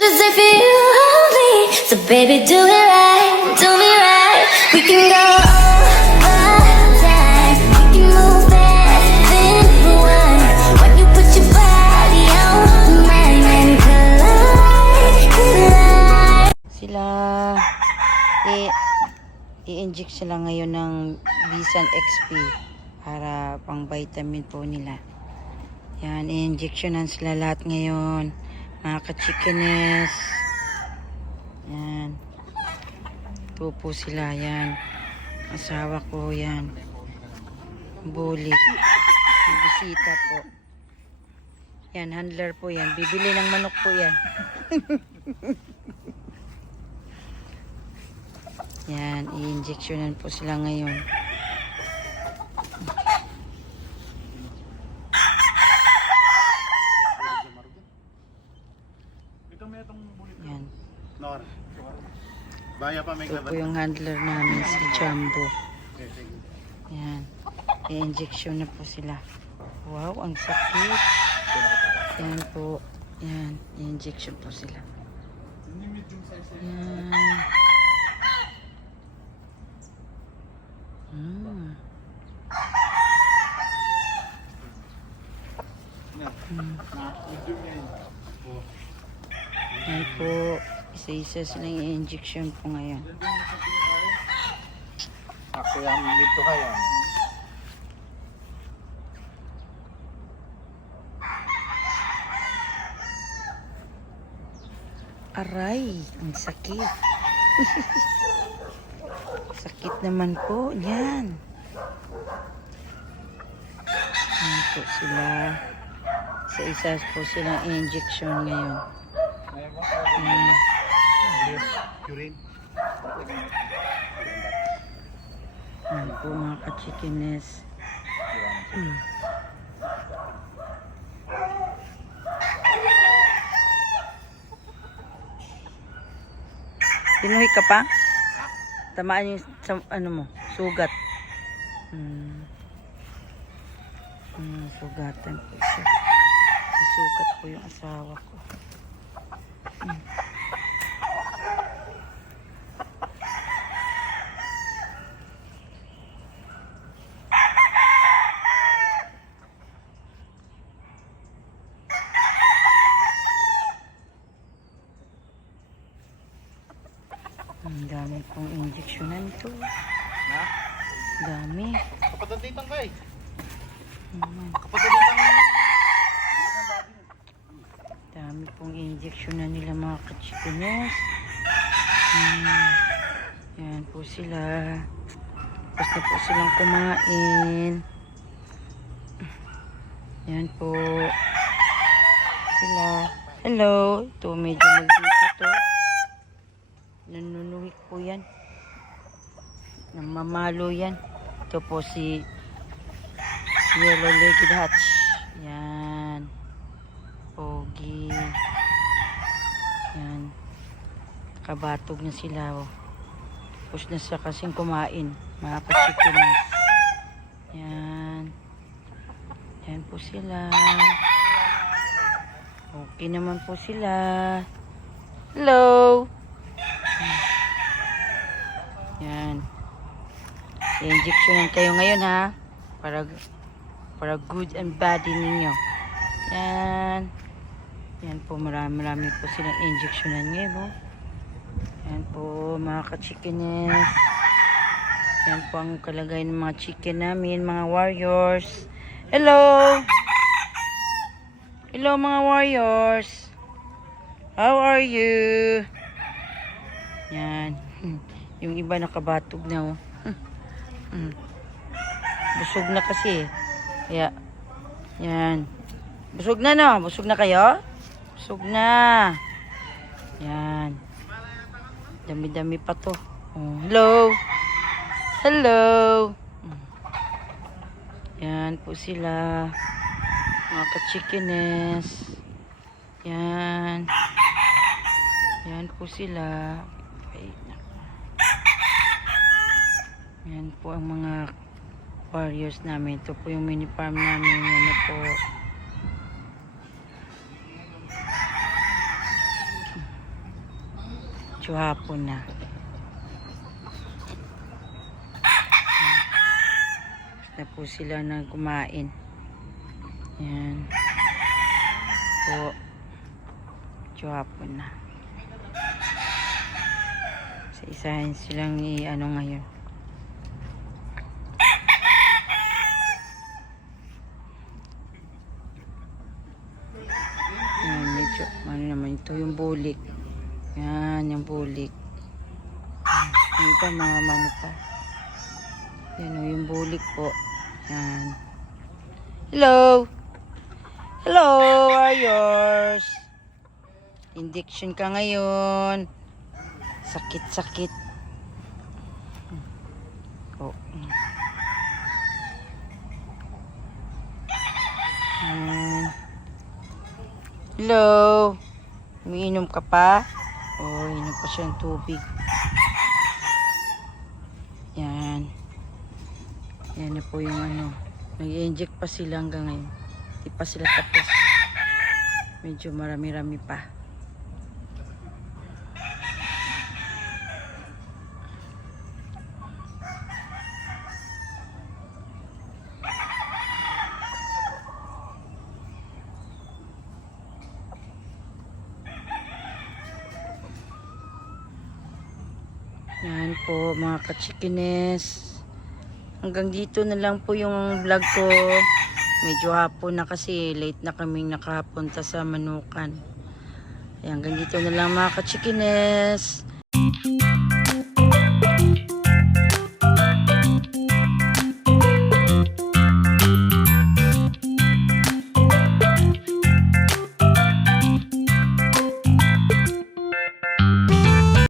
As if you hold me, so baby do it right, do me right. We can go all the time, we can move fast, then rewind. When you put your body on mine and collide, collide. Sila i-inject sila ngayon ng Bisan XP para pang vitamin po nila. Yan, i-injectionan sila lahat ngayon, mga ka-chickenes. Yan, ito po sila. Yan, asawa ko. Yan, bulik, bisita po. Yan, handler po yan, bibili ng manok po yan. Yan, i-injectionan po sila ngayon. Yan. Ito po yung handler namin, si Jumbo. Yan, i-injection na po sila. Wow, ang sakit. Yan po. Yan, i-injection po sila. Yan. Yan po, isa-isa silang i-injection po ngayon. Ako yung dito kaya. Aray, ang sakit. Sakit naman po. Yan. Yan po sila. Isa-isa po silang injection ngayon. Yan. Yan po mga ka-chickenes. Pinuhi ka pa? Tamaan yung ano mo, sugat. Sugatan po siya. Isugat po yung asawa ko. Ang dami pong injeksyonan to. Na? Dami. Kapataditan ka eh. Dami pong injeksyonan nila mga ka-chickenes. Yan po sila. Tapos na po silang kumain. Yan po sila. Hello. Ito medyo maldito to. Nanunuhik po yan. Namamalo yan. Ito po si Yellow-legged hatch. Yan. Pogi. Yan. Kabatog na sila. Oh. Tapos na siya kasing kumain. Mga ka-chickenes. Yan. Yan po sila. Okay naman po sila. Hello. Yan. I-injectionan kayo ngayon ha. Para good and body ninyo. Yan. Yan po, marami po silang injectionan ngayon. Oh. Yan po mga ka-chickenes. Yan po ang kalagay ng mga chicken namin, mga warriors. Hello! Hello mga warriors! How are you? Yan. Yung iba nakabatog na. Oh. Busog na kasi. Kaya, yan. Busog na no? Busog na kayo? Busog na. Yan. Dami-dami pa to. Oh, hello. Hello. Yan po sila. Mga ka-chickenes. Yan. Yan po sila. Yan po ang mga warriors namin. Ito po yung mini farm namin. Yan na po. Medyo hapon na. Na po sila na kumain. Yan. Po. Medyo hapon na. Isa-isahin silang ano ngayon. Yan, medyo, ano naman ito, yung bulik. Yan, yung bulik. Yung iba, mga mano pa. Yan o, yung bulik po. Yan. Hello! Hello, warriors! Injection ka ngayon. Sakit-sakit. Oh. Hello! Umiinom ka pa? Oh, inom pa siya ng tubig. Yan. Yan na po yung ano. Nag-inject pa sila hanggang ngayon. Di pa sila tapos. Medyo marami-rami pa. Yan po mga kachikines. Hanggang dito na lang po yung vlog ko. Medyo hapon na kasi late na kaming nakapunta sa Manukan. Yan, hanggang dito na lang mga kachikines.